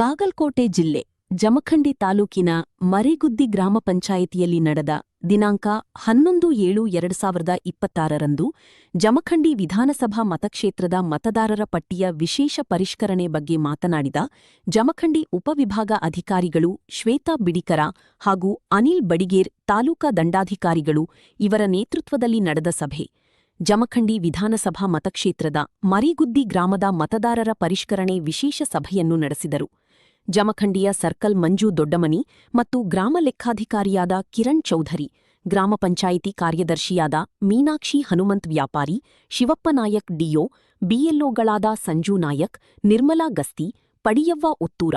ಬಾಗಲಕೋಟೆ ಜಿಲ್ಲೆ ಜಮಖಂಡಿ ತಾಲೂಕಿನ ಮರೇಗುದ್ದಿ ಗ್ರಾಮ ಪಂಚಾಯಿತಿಯಲ್ಲಿ ನಡೆದ ದಿನಾಂಕ 11/7/2026ರಂದು ಜಮಖಂಡಿ ವಿಧಾನಸಭಾ ಮತಕ್ಷೇತ್ರದ ಮತದಾರರ ಪಟ್ಟಿಯ ವಿಶೇಷ ಪರಿಷ್ಕರಣೆ ಬಗ್ಗೆ ಮಾತನಾಡಿದ ಜಮಖಂಡಿ ಉಪವಿಭಾಗ ಅಧಿಕಾರಿಗಳು ಶ್ವೇತಾ ಬಿಡಿಕರ ಹಾಗೂ ಅನಿಲ್ ಬಡಿಗೇರ್ ತಾಲೂಕಾ ದಂಡಾಧಿಕಾರಿಗಳು ಇವರ ನೇತೃತ್ವದಲ್ಲಿ ನಡೆದ ಸಭೆ ಜಮಖಂಡಿ ವಿಧಾನಸಭಾ ಮತಕ್ಷೇತ್ರದ ಮರೇಗುದ್ದಿ ಗ್ರಾಮದ ಮತದಾರರ ಪರಿಷ್ಕರಣೆ ವಿಶೇಷ ಸಭೆಯನ್ನು ನಡೆಸಿದರು. ಜಮಖಂಡಿಯ ಸರ್ಕಲ್ ಮಂಜು ದೊಡ್ಡಮನಿ ಮತ್ತು ಗ್ರಾಮ ಲೆಕ್ಕಾಧಿಕಾರಿಯಾದ ಕಿರಣ್ ಚೌಧರಿ, ಗ್ರಾಮ ಪಂಚಾಯಿತಿ ಕಾರ್ಯದರ್ಶಿಯಾದ ಮೀನಾಕ್ಷಿ ಹನುಮಂತ್ ವ್ಯಾಪಾರಿ, ಶಿವಪ್ಪ ನಾಯಕ್ ಡಿಒ, ಬಿಎಲ್ಒಗಳಾದ ಸಂಜು ನಾಯಕ್, ನಿರ್ಮಲಾ ಗಸ್ತಿ, ಪಡಿಯವ್ವ ಉತ್ತೂರ,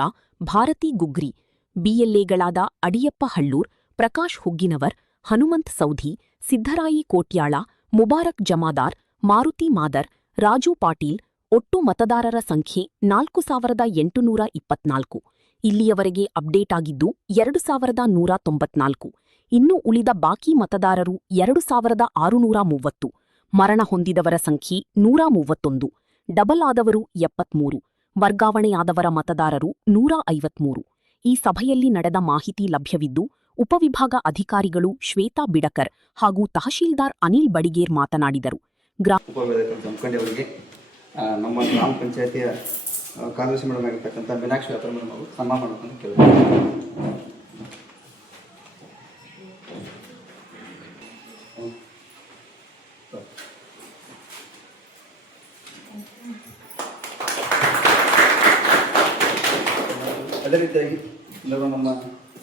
ಭಾರತಿ ಗುಗ್ರಿ, ಬಿಎಲ್ಎಗಳಾದ ಅಡಿಯಪ್ಪ ಹಳ್ಳೂರ್, ಪ್ರಕಾಶ್ ಹುಗ್ಗಿನವರ್, ಹನುಮಂತ್ ಸೌಧಿ, ಸಿದ್ದರಾಯಿ ಕೋಟ್ಯಾಳ, ಮುಬಾರಕ್ ಜಮಾದಾರ್, ಮಾರುತಿ ಮಾದರ್, ರಾಜು ಪಾಟೀಲ್. ಒಟ್ಟು ಮತದಾರರ ಸಂಖ್ಯೆ 4824. ಇಲ್ಲಿಯವರೆಗೆ ಅಪ್ಡೇಟ್ ಆಗಿದ್ದು 2194. ಇನ್ನು ಉಳಿದ ಬಾಕಿ ಮತದಾರರು 2630. ಮರಣ ಹೊಂದಿದವರ ಸಂಖ್ಯೆ 131. ಡಬಲ್ ಆದವರು 73. ವರ್ಗಾವಣೆಯಾದವರ ಮತದಾರರು 153. ಈ ಸಭೆಯಲ್ಲಿ ನಡೆದ ಮಾಹಿತಿ ಲಭ್ಯವಿದ್ದು ಉಪವಿಭಾಗ ಅಧಿಕಾರಿಗಳು ಶ್ವೇತಾ ಬಿಡಕರ್ ಹಾಗೂ ತಹಶೀಲ್ದಾರ್ ಅನಿಲ್ ಬಡಿಗೇರ್ ಮಾತನಾಡಿದರು. ನಮ್ಮ ಗ್ರಾಮ ಪಂಚಾಯತಿಯ ಕಾರ್ಯದರ್ಶಿ ಮೇಡಮ್ ಆಗಿರ್ತಕ್ಕಂಥ ಮೀನಾಕ್ಷಿ ವ್ಯಾಪಾರ ಮೇಡಮ್ ಅವರು ಸನ್ಮಾನ ಮಾಡಬೇಕಂತ ಕೇಳ್ತಾರೆ. ಅದೇ ರೀತಿಯಾಗಿ ನಮ್ಮ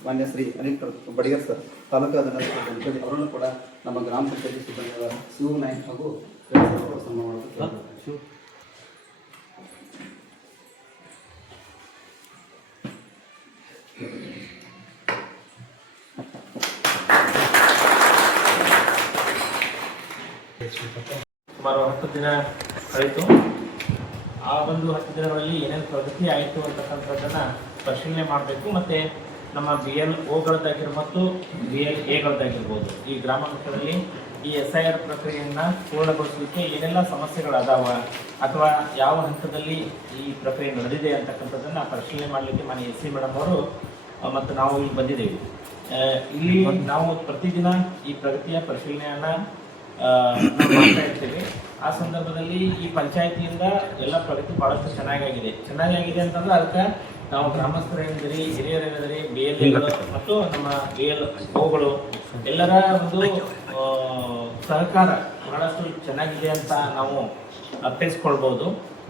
ಮಾನ್ಯ ಶ್ರೀ ಅನಿಲ್ ಬಡಿಗರ್ ಸರ್ ತಾಲೂಕಾ ದಂಡಾಧಿಕಾರಿ ಅವರನ್ನು ಕೂಡ ನಮ್ಮ ಗ್ರಾಮ ಪಂಚಾಯತಿ ಸಿಬ್ಬಂದಿಗಳ ಶಿವ ನಾಯಕ್ ಹಾಗೂ ಸನ್ಮಾನ ಮಾಡಬೇಕು. ಸುಮಾರು 10 ದಿನ ಕಳೆಯಿತು. ಆ ಒಂದು 10 ದಿನಗಳಲ್ಲಿ ಏನೇನು ಪ್ರಗತಿ ಆಯಿತು ಅಂತಕ್ಕಂಥದ್ದನ್ನು ಪರಿಶೀಲನೆ ಮಾಡಬೇಕು. ಮತ್ತು ನಮ್ಮ BLOಗಳದ್ದಾಗಿರ್ಬೋದು ಮತ್ತು BLAಗಳದ್ದಾಗಿರ್ಬೋದು ಈ ಗ್ರಾಮ ಮಟ್ಟದಲ್ಲಿ ಈ SIR ಪ್ರಕ್ರಿಯೆಯನ್ನು ಪೂರ್ಣಗೊಳಿಸಲಿಕ್ಕೆ ಏನೆಲ್ಲ ಸಮಸ್ಯೆಗಳದಾವ ಅಥವಾ ಯಾವ ಹಂತದಲ್ಲಿ ಈ ಪ್ರಕ್ರಿಯೆ ನಡೆದಿದೆ ಅಂತಕ್ಕಂಥದ್ದನ್ನು ಪರಿಶೀಲನೆ ಮಾಡಲಿಕ್ಕೆ ಮಾನ್ಯ SC ಮೇಡಮ್ ಅವರು ಮತ್ತು ನಾವು ಇಲ್ಲಿ ಬಂದಿದ್ದೇವೆ. ಇಲ್ಲಿ ನಾವು ಪ್ರತಿದಿನ ಈ ಪ್ರಗತಿಯ ಪರಿಶೀಲನೆಯನ್ನು ಮಾಡ್ತಾ ಇರ್ತೀವಿ. ಆ ಸಂದರ್ಭದಲ್ಲಿ ಈ ಪಂಚಾಯತಿಯಿಂದ ಎಲ್ಲ ಪ್ರಗತಿ ಭಾಳಷ್ಟು ಚೆನ್ನಾಗಿದೆ ಅಂತಂದ್ರೆ ಅದಕ್ಕೆ ನಾವು ಗ್ರಾಮಸ್ಥರೇನಿದ್ದೀರಿ, ಹಿರಿಯರೇನಿದ್ದೀರಿ, BLAಗಳು ಮತ್ತು ನಮ್ಮ BLOಗಳು ಎಲ್ಲರ ಒಂದು ಸಹಕಾರ ಬಹಳಷ್ಟು ಚೆನ್ನಾಗಿದೆ ಅಂತ ನಾವು ಅರ್ಥೈಸ್ಕೊಳ್ಬೋದು.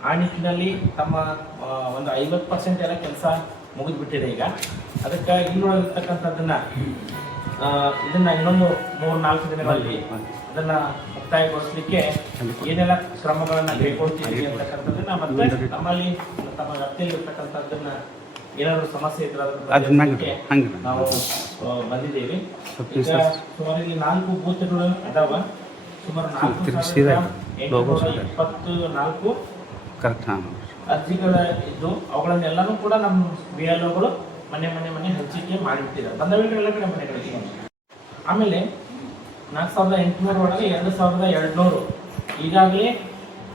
ಆ ನಿಟ್ಟಿನಲ್ಲಿ ತಮ್ಮ ಒಂದು 50% ಎಲ್ಲ ಕೆಲಸ ಮುಗಿದ್ಬಿಟ್ಟಿದೆ ಈಗ. ಅದಕ್ಕೆ ಇನ್ನುಳಿರ್ತಕ್ಕಂಥದ್ದನ್ನು ಇದನ್ನು ಇನ್ನೊಂದು 3-4 ದಿನಗಳಲ್ಲಿ ಅದನ್ನು ಮುಕ್ತಾಯಗೊಳಿಸಲಿಕ್ಕೆ ಏನೆಲ್ಲ ಕ್ರಮಗಳನ್ನು ಕೈಗೊಳ್ತೀವಿ ಅಂತಕ್ಕಂಥದ್ದನ್ನು ಮತ್ತೆ ನಮ್ಮಲ್ಲಿ ತಮ್ಮ ವ್ಯಾಪ್ತಿಯಲ್ಲಿರ್ತಕ್ಕಂಥದ್ದನ್ನು ಏನಾದರೂ ಸಮಸ್ಯೆ ಇದ್ರೆ ನಾವು ಬಂದಿದ್ದೇವೆ. ಈಗ ಸುಮಾರು ಇಲ್ಲಿ 4 ಬೂತ್ಗಳು ಅದಾವ. ಸುಮಾರು 4824 ಅರ್ಜಿಗಳ ಇದ್ದು ಅವುಗಳನ್ನೆಲ್ಲನೂ ಕೂಡ ನಮ್ಮ BLOಗಳು ಮನೆ ಹಂಚಿಕೆ ಮಾಡಿಬಿಟ್ಟಿದ್ದಾರೆ. ಬಂದವೆಲ್ಲ ಕಡೆ ಮನೆಗಳಿಗೆ. ಆಮೇಲೆ 4800 ಒಳಗೆ 2200 ಈಗಾಗಲೇ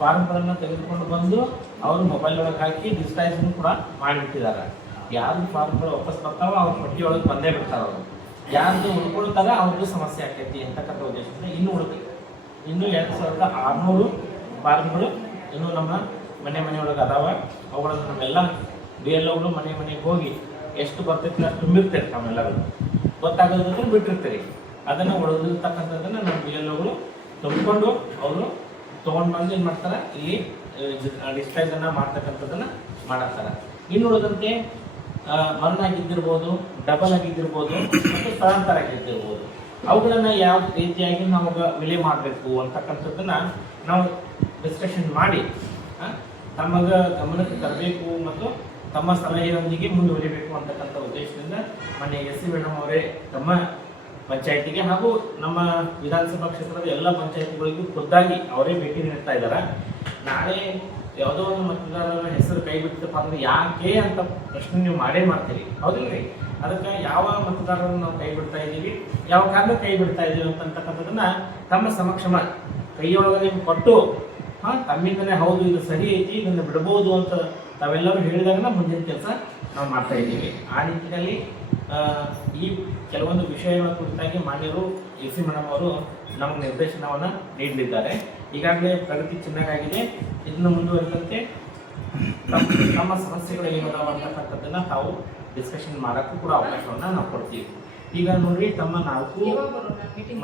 ಫಾರ್ಮ್ಗಳನ್ನು ತೆಗೆದುಕೊಂಡು ಬಂದು ಅವರು ಮೊಬೈಲ್ ಒಳಗೆ ಹಾಕಿ ಡಿಜಿಟೈಸನ್ನು ಕೂಡ ಮಾಡಿಬಿಟ್ಟಿದ್ದಾರೆ. ಯಾರು ಫಾರ್ಮ್ಗಳು ವಾಪಸ್ ಬರ್ತಾವ ಅವ್ರ ಪಟ್ಟಿಯೊಳಗೆ ಬಂದೇ ಬಿಡ್ತಾರೆ. ಅವರು ಯಾರ್ದು ಉಳ್ಕೊಳ್ತಾರೆ ಅವ್ರಿಗೂ ಸಮಸ್ಯೆ ಆಕೈತಿ ಅಂತಕ್ಕಂಥ ಉದ್ದೇಶದಿಂದ ಇನ್ನೂ 2600 ಫಾರ್ಮ್ಗಳು ಇನ್ನೂ ನಮ್ಮ ಮನೆಯೊಳಗೆ ಅದಾವ. ಅವುಗಳನ್ನು ನಮ್ಮೆಲ್ಲ BLOಗಳು ಮನೆಗೆ ಹೋಗಿ ಎಷ್ಟು ಬರ್ತೈತಿ ಅಷ್ಟು ತುಂಬಿರ್ತಾರೆ. ತಾವೆಲ್ಲರೂ ಗೊತ್ತಾಗೋದಕ್ಕೆ ಬಿಟ್ಟಿರ್ತೀರಿ. ಅದನ್ನು ಉಳಿದಿರ್ತಕ್ಕಂಥದ್ದನ್ನು ನಮ್ಮ BLOಗಳು ತುಂಬಿಕೊಂಡು ಅವರು ತೊಗೊಂಡು ಬಂದು ಏನು ಮಾಡ್ತಾರೆ, ಇಲ್ಲಿ ಡಿಜಿಟೈಸನ್ನು ಮಾಡ್ತಕ್ಕಂಥದ್ದನ್ನು ಮಾಡತ್ತಾರೆ. ಇನ್ನು ಉಳಿದಂತೆ ಮರಣ ಆಗಿದ್ದಿರ್ಬೋದು, ಡಬಲ್ ಆಗಿದ್ದಿರ್ಬೋದು ಮತ್ತು ಸ್ಥಳಾಂತರ ಆಗಿದ್ದಿರ್ಬೋದು ಅವುಗಳನ್ನು ಯಾವ ರೀತಿಯಾಗಿ ನಾವು ವಿಲೆ ಮಾಡಬೇಕು ಅಂತಕ್ಕಂಥದ್ದನ್ನು ನಾವು ಡಿಸ್ಕಷನ್ ಮಾಡಿ ತಮಗೆ ಗಮನಕ್ಕೆ ತರಬೇಕು ಮತ್ತು ತಮ್ಮ ಸಲಹೆಯೊಂದಿಗೆ ಮುಂದುವರಿಬೇಕು ಅಂತಕ್ಕಂಥ ಉದ್ದೇಶದಿಂದ ಮಾನ್ಯ SC ಮೇಡಮ್ ಅವರೇ ತಮ್ಮ ಪಂಚಾಯತಿಗೆ ಹಾಗೂ ನಮ್ಮ ವಿಧಾನಸಭಾ ಕ್ಷೇತ್ರದ ಎಲ್ಲ ಪಂಚಾಯತಿಗಳಿಗೂ ಖುದ್ದಾಗಿ ಅವರೇ ಭೇಟಿ ನೀಡ್ತಾ ಇದ್ದಾರೆ. ನಾಳೆ ಯಾವುದೋ ಒಂದು ಮತದಾರರ ಹೆಸರು ಕೈ ಬಿಡ್ತಪ್ಪ ಅಂದ್ರೆ ಯಾಕೆ ಅಂತ ಪ್ರಶ್ನೆ ನೀವು ಮಾಡ್ತೀರಿ, ಹೌದಿಲ್ರಿ? ಅದಕ್ಕೆ ಯಾವ ಮತದಾರರನ್ನು ನಾವು ಕೈ ಬಿಡ್ತಾ ಇದ್ದೀವಿ, ಯಾವ ಕಾರಣ ಕೈ ಬಿಡ್ತಾ ಇದ್ದೀವಿ ಅಂತಕ್ಕಂಥದ್ದನ್ನು ತಮ್ಮ ಸಮಕ್ಷಮ ಕೈಯೊಳಗೆ ನೀವು ಕೊಟ್ಟು ತಮ್ಮಿಂದನೇ ಹೌದು ಇದು ಸರಿ ಐತಿ ಇದನ್ನು ಬಿಡ್ಬೋದು ಅಂತ ತಾವೆಲ್ಲರೂ ಹೇಳಿದಾಗ ಮುಂದಿನ ಕೆಲಸ ನಾವು ಮಾಡ್ತಾ ಇದ್ದೀವಿ. ಆ ನಿಟ್ಟಿನಲ್ಲಿ ಈ ಕೆಲವೊಂದು ವಿಷಯಗಳ ಕುರಿತಾಗಿ ಮಾನ್ಯರು ಎ ಸಿ ಮೇಡಮ್ ಅವರು ನಮಗೆ ನಿರ್ದೇಶನವನ್ನು ನೀಡಲಿದ್ದಾರೆ. ಈಗಾಗಲೇ ಪ್ರಗತಿ ಚೆನ್ನಾಗಾಗಿದೆ. ಇದನ್ನು ಮುಂದುವರಿದಂತೆ ನಮ್ಮ ಸಮಸ್ಯೆಗಳು ಏನಿದಾವ ಅಂತಕ್ಕಂಥದ್ದನ್ನು ತಾವು ಡಿಸ್ಕಷನ್ ಮಾಡೋಕ್ಕೂ ಕೂಡ ಅವಕಾಶವನ್ನು ನಾವು ಕೊಡ್ತೀವಿ. ಈಗ ನೋಡ್ರಿ, ತಮ್ಮ 4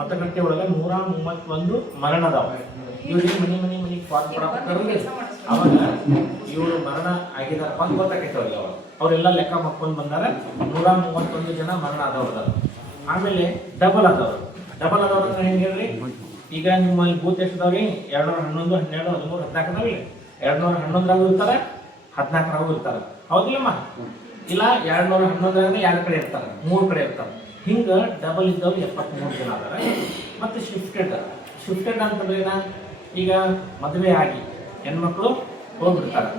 ಮತಗಟ್ಟೆ ಒಳಗೆ 131 ಮರಣ ಅದಾವ. ಇವ್ರಿಗೆ ಮನೆ ಫಾರ್ಮ್ ಕೊಡಕ್ಕೆ ಅವಾಗ ಇವರು ಮರಣ ಆಗಿದಾರಪ್ಪ ಅಂತ ಗೊತ್ತಾಗೈತೆ ಅವ್ರಿಗೆ. ಅವರೆಲ್ಲ ಲೆಕ್ಕ ಮಾಡ್ಕೊಂಡು ಬಂದಾರ. 131 ಜನ ಮರಣ ಆದವ್ರು. ಆಮೇಲೆ ಡಬಲ್ ಆದವ್ರು ಅಂದ್ರೆ ಹೆಂಗೆ ಹೇಳ್ರಿ, ಈಗ ನಿಮ್ಮಲ್ಲಿ ಬೂತ್ ಎಷ್ಟದವ್ರಿ? 211, 12, 13, 14 ಅದಾವ್ರಿ. 211ರಾಗೂ ಇರ್ತಾರೆ, 14ರಾಗೂ ಇರ್ತಾರೆ. ಹೌದಿಲ್ಲಮ್ಮ? ಇಲ್ಲ 211 2 ಕಡೆ ಇರ್ತಾರೆ, 3 ಕಡೆ ಇರ್ತಾರೆ. ಹಿಂಗೆ ಡಬಲ್ ಇದ್ದವ್ರು 73 ಜನ ಅದಾರ. ಮತ್ತು ಶಿಫ್ಟೆಡ್ ಅಂತಂದ್ರೆ ಏನ, ಈಗ ಮದುವೆ ಆಗಿ ಹೆಣ್ಮಕ್ಳು ಹೋಗ್ಬಿಡ್ತಾರೆ.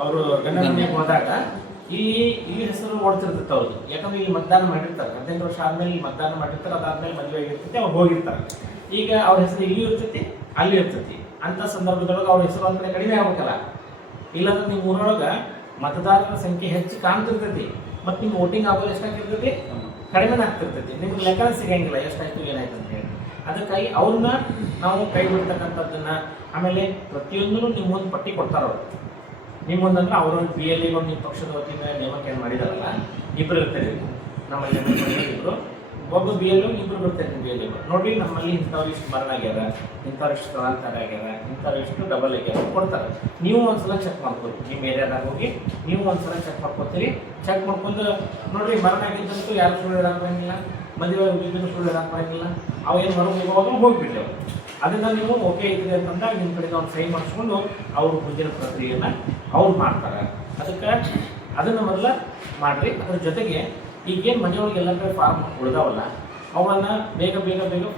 ಅವರು ಗಂಡ ಮನೆಗೆ ಹೋದಾಗ ಈ ಹೆಸರು ಓಡ್ತಿರ್ತೈತೆ ಅವ್ರದ್ದು. ಯಾಕಂದ್ರೆ ಇಲ್ಲಿ ಮತದಾನ ಮಾಡಿರ್ತಾರೆ, 18 ವರ್ಷ ಆದ್ಮೇಲೆ ಇಲ್ಲಿ ಮತದಾನ ಮಾಡಿರ್ತಾರೆ. ಅದಾದ್ಮೇಲೆ ಮದುವೆ ಆಗಿರ್ತೈತಿ, ಅವ್ರು ಹೋಗಿರ್ತಾರೆ. ಈಗ ಅವ್ರ ಹೆಸರು ಇಲ್ಲಿ ಇರ್ತೈತಿ, ಅಲ್ಲಿ ಇರ್ತೈತಿ. ಅಂತ ಸಂದರ್ಭದೊಳಗೆ ಅವ್ರ ಹೆಸರು ಒಂದ್ ಕಡೆ ಕಡಿಮೆ ಆಗ್ಬೇಕಲ್ಲ. ಇಲ್ಲಾಂದ್ರೆ ನಿಮ್ಮ ಊರೊಳಗೆ ಮತದಾರರ ಸಂಖ್ಯೆ ಹೆಚ್ಚು ಕಾಣ್ತಿರ್ತೈತಿ, ಮತ್ತು ನಿಮ್ಮ ವೋಟಿಂಗ್ ಆಗೋದು ಎಷ್ಟಾಗಿರ್ತೈತಿ? ಕಡಿಮೆ ಆಗ್ತಿರ್ತೈತಿ. ನಿಮ್ಗೆ ಲೆಕ್ಕ ಸಿಗಂಗಿಲ್ಲ ಎಷ್ಟಾಯ್ತು ಏನಾಯ್ತು ಅಂತ ಹೇಳಿ. ಅದಕ್ಕಾಗಿ ಅವ್ರನ್ನ ನಾವು ಕೈ ಬಿಡ್ತಕ್ಕಂಥದ್ದನ್ನ, ಆಮೇಲೆ ಪ್ರತಿಯೊಂದೂ ನಿಮ್ಮೊಂದು ಪಟ್ಟಿ ಕೊಡ್ತಾರವ್ರು. ನಿಮ್ಮೊಂದಂದ್ರೆ ಅವರೊಂದು BLA ಒಂದು ನಿಮ್ಮ ಪಕ್ಷದ ವತಿಯಿಂದ ನೇಮಕ ಏನು ಮಾಡಿದಾರಲ್ಲ, ಇಬ್ಬರು ಇರ್ತಾರೆ ನಮ್ಮಲ್ಲಿ. ಇಬ್ಬರು, ಒಬ್ಬ BLO, ಇಬ್ಬರು ಬರ್ತಾರೆ BLA. ನೋಡಿ, ನಮ್ಮಲ್ಲಿ ಇಂಥವ್ರು ಇಷ್ಟು ಮರಣ ಆಗ್ಯಾರ, ಇಂಥವ್ರು ಇಷ್ಟು ಸ್ಥಳಾಂತರ ಆಗ್ಯಾರ, ಇಂಥವ್ರು ಇಷ್ಟು ಡಬಲ್ ಆಗ್ಯಾರ ಕೊಡ್ತಾರೆ. ನೀವು ಒಂದ್ಸಲ ಚೆಕ್ ಮಾಡ್ಬೋದು. ನಿಮ್ಮ ಏರಿಯಾದಾಗ ಹೋಗಿ ನೀವು ಒಂದ್ಸಲ ಚೆಕ್ ಮಾಡ್ಕೊತೀರಿ. ಚೆಕ್ ಮಾಡ್ಕೊಂಡು ನೋಡ್ರಿ, ಮರಣ ಆಗಿದ್ದಂತೂ ಯಾರು ಸುಳ್ಳು ಹೇಳಕ್ಕಾಗಿಲ್ಲ, ಮದುವೆ ಹುಡುಗಿದ್ರು ಸುಳ್ಳು ಹೇಳಕ್ಕಾಗಿಲ್ಲ. ಅವೇನು ಹೊರಗೆ ಹೋಗೋದು ಹೋಗ್ಬಿಟ್ಟೆವು. ಅದನ್ನ ನೀವು ಓಕೆ ಇದೆ ಅಂತಂದಾಗ ನಿಮ್ಮ ಕಡೆಗೆ ಅವ್ರು ಸೈನ್ ಮಾಡಿಸ್ಕೊಂಡು ಅವರು ಮುಂದಿನ ಪ್ರಕ್ರಿಯೆಯನ್ನು ಅವ್ರು ಮಾಡ್ತಾರೆ. ಅದಕ್ಕೆ ಅದನ್ನು ಮೊದಲ ಮಾಡಿರಿ. ಅದ್ರ ಜೊತೆಗೆ ಈಗೇನು ಮನೆಯೊಳಗೆ ಎಲ್ಲ ಕಡೆ ಫಾರ್ಮ್ ಉಳಿದಾವಲ್ಲ, ಅವುಗಳನ್ನ ಬೇಗ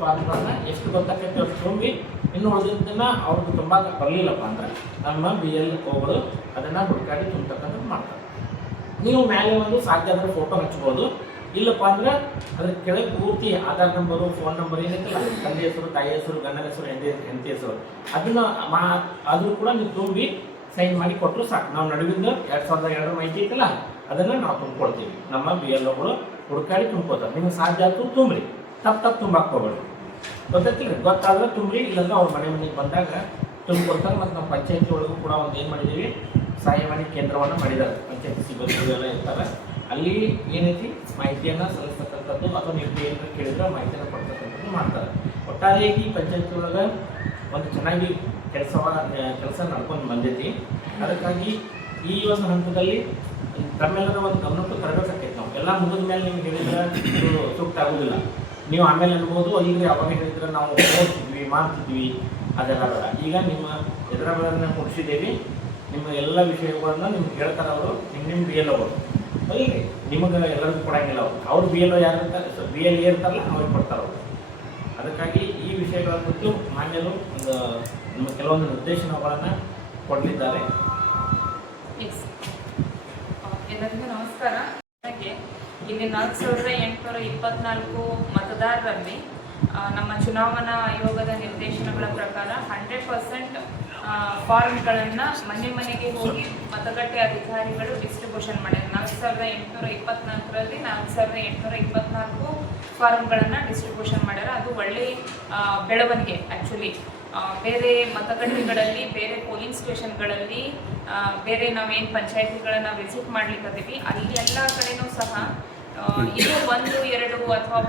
ಫಾರ್ಮ್ಗಳನ್ನ ಎಷ್ಟು ಗೊತ್ತಾಗ್ತೈತೆ ಅಷ್ಟು ತುಂಬಿ, ಇನ್ನು ಉಳಿದಿದ್ದನ್ನು ಅವ್ರಿಗೆ ತುಂಬ ಬರಲಿಲ್ಲಪ್ಪ ಅಂದ್ರೆ ನಮ್ಮ BLOಗಳು ಅದನ್ನು ಹುಡುಕಾಡಿ ತುಂಬತಕ್ಕಂಥದ್ದು ಮಾಡ್ತಾರೆ. ನೀವು ಮೇಲೆ ಒಂದು ಸಾಧ್ಯ ಆದರೆ ಫೋಟೋ ಹಚ್ಬೋದು. ಇಲ್ಲಪ್ಪ ಅಂದ್ರೆ ಅದ್ರ ಕೆಳಗೆ ಪೂರ್ತಿ ಆಧಾರ್ ನಂಬರು, ಫೋನ್ ನಂಬರ್ ಏನೈತಲ್ಲ, ತಂದೆ ಹೆಸರು, ತಾಯಿ ಹೆಸರು, ಗಂಡನ ಹೆಸರು, ಹೆಂಡತಿ ಹೆಸರು, ಅದನ್ನು ಆದರೂ ಕೂಡ ನೀವು ತುಂಬಿ ಸೈನ್ ಮಾಡಿ ಕೊಟ್ಟರು ಸಾಕು. ನಾವು ನಡುವಿಂದ 2002 ಮಾಹಿತಿ ಐತಲ್ಲ, ಅದನ್ನು ನಾವು ತುಂಬ್ಕೊಳ್ತೀವಿ. ನಮ್ಮ BLOಗಳು ಹುಡುಕಾಡಿ ತುಂಬ್ಕೋತಾರೆ. ನಿಮ್ಗೆ ಸಾಧ್ಯ ಆಯ್ತು ತುಂಬ್ರಿ, ತಪ್ಪು ತುಂಬಾಕ್ ಹೋಗ್ಬೇಡಿ. ಗೊತ್ತಾಗ್ತಿಲ್ಲ, ಗೊತ್ತಾದ್ರೆ ತುಂಬ್ರಿ. ಇಲ್ಲಾಂದ್ರೆ ಅವ್ರ ಮನೆಗೆ ಬಂದಾಗ ತುಂಬಿಕೊಡ್ತಾರೆ. ಮತ್ತು ನಮ್ಮ ಪಂಚಾಯತಿ ಒಳಗೂ ಕೂಡ ಒಂದು ಏನು ಮಾಡಿದ್ದೀವಿ, ಸಹಾಯವಾಣಿ ಕೇಂದ್ರವನ್ನು ಮಾಡಿದ್ದಾರೆ. ಪಂಚಾಯತಿ ಸಿಬ್ಬಂದಿಗಳು ಎಲ್ಲ ಇರ್ತಾರೆ. ಅಲ್ಲಿ ಏನೈತಿ ಮಾಹಿತಿಯನ್ನು ಸಲ್ಲಿಸ್ತಕ್ಕಂಥದ್ದು, ಅಥವಾ ನೀವು ಏನಾದ್ರು ಕೇಳಿದ್ರೆ ಮಾಹಿತಿಯನ್ನು ಕೊಡ್ತಕ್ಕಂಥದ್ದು ಮಾಡ್ತಾರೆ. ಒಟ್ಟಾರೆಯಾಗಿ ಪಂಚಾಯತಿ ಒಳಗೆ ಒಂದು ಚೆನ್ನಾಗಿ ಕೆಲಸ ನಡ್ಕೊಂಡು ಬಂದೈತಿ. ಅದಕ್ಕಾಗಿ ಈ ಒಂದು ಹಂತದಲ್ಲಿ ತಮ್ಮೆಲ್ಲರ ಒಂದು ಗಮನಕ್ಕೂ ತರಬೇಕಾಗ್ತೈತೆ. ನಾವು ಎಲ್ಲ ಮುಗಿದ ಮೇಲೆ ನಿಮ್ಗೆ ಹೇಳಿದ್ರೆ ಇದು ಸೂಕ್ತ ಆಗೋದಿಲ್ಲ. ನೀವು ಆಮೇಲೆ ಅನ್ಬೋದು, ಈಗ ಅವಾಗ ಹೇಳಿದ್ರೆ ನಾವು ಓದ್ತಿದ್ವಿ ಮಾಡ್ತಿದ್ವಿ, ಅದೆಲ್ಲ ಬೇಡ. ಈಗ ನಿಮ್ಮ ಎದುರಾಗಳನ್ನು ಮುಗಿಸಿದ್ದೀವಿ. ನಿಮ್ಮ ಎಲ್ಲ ವಿಷಯಗಳನ್ನ ನಿಮ್ಗೆ ಹೇಳ್ತಾರೆ ಅವರು, ನಿಮ್ಮ BLOಗಳು. ಅಲ್ಲೇ ನಿಮಗೆ ಎಲ್ಲರಿಗೂ ಕೊಡಂಗಿಲ್ಲ. ಅವ್ರು BLO ಯಾರು ಇರ್ತಾರೆ, BLA ಇರ್ತಾರಲ್ಲ, ಅವ್ರಿಗೆ ಕೊಡ್ತಾರೆ ಅವರು. ಅದಕ್ಕಾಗಿ ಈ ವಿಷಯಗಳ ಕುರಿತು ಮಾನ್ಯರು ಒಂದು ನಮ್ಮ ಕೆಲವೊಂದು ನಿರ್ದೇಶನಗಳನ್ನು ಕೊಡಲಿದ್ದಾರೆ. ಎಲ್ಲರಿಗೂ ನಮಸ್ಕಾರ. ಇಲ್ಲಿ 4824 ಮತದಾರರಲ್ಲಿ ನಮ್ಮ ಚುನಾವಣಾ ಆಯೋಗದ ನಿರ್ದೇಶನಗಳ ಪ್ರಕಾರ 100% ಫಾರ್ಮ್ಗಳನ್ನು ಮನೆಗೆ ಹೋಗಿ ಮತಗಟ್ಟೆ ಅಧಿಕಾರಿಗಳು ಡಿಸ್ಟ್ರಿಬ್ಯೂಷನ್ ಮಾಡಿದ್ದಾರೆ. 4824ರಲ್ಲಿ 4824 ಫಾರ್ಮ್ಗಳನ್ನು ಡಿಸ್ಟ್ರಿಬ್ಯೂಷನ್ ಮಾಡ್ಯಾರ. ಅದು ಒಳ್ಳೆಯ ಬೆಳವಣಿಗೆ. ಆ್ಯಕ್ಚುಲಿ ಬೇರೆ ಮತಗಟ್ಟೆಗಳಲ್ಲಿ, ಬೇರೆ ಪೋಲಿಂಗ್ ಸ್ಟೇಷನ್ಗಳಲ್ಲಿ, ಬೇರೆ ನಾವೇನು ಪಂಚಾಯತಿಗಳನ್ನು ವಿಸಿಟ್ ಮಾಡ್ಲಿಕ್ಕತ್ತೀವಿ, ಅಲ್ಲಿ ಎಲ್ಲ ಕಡೆನೂ ಸಹ ಇದು 1, 2 ಅಥವಾ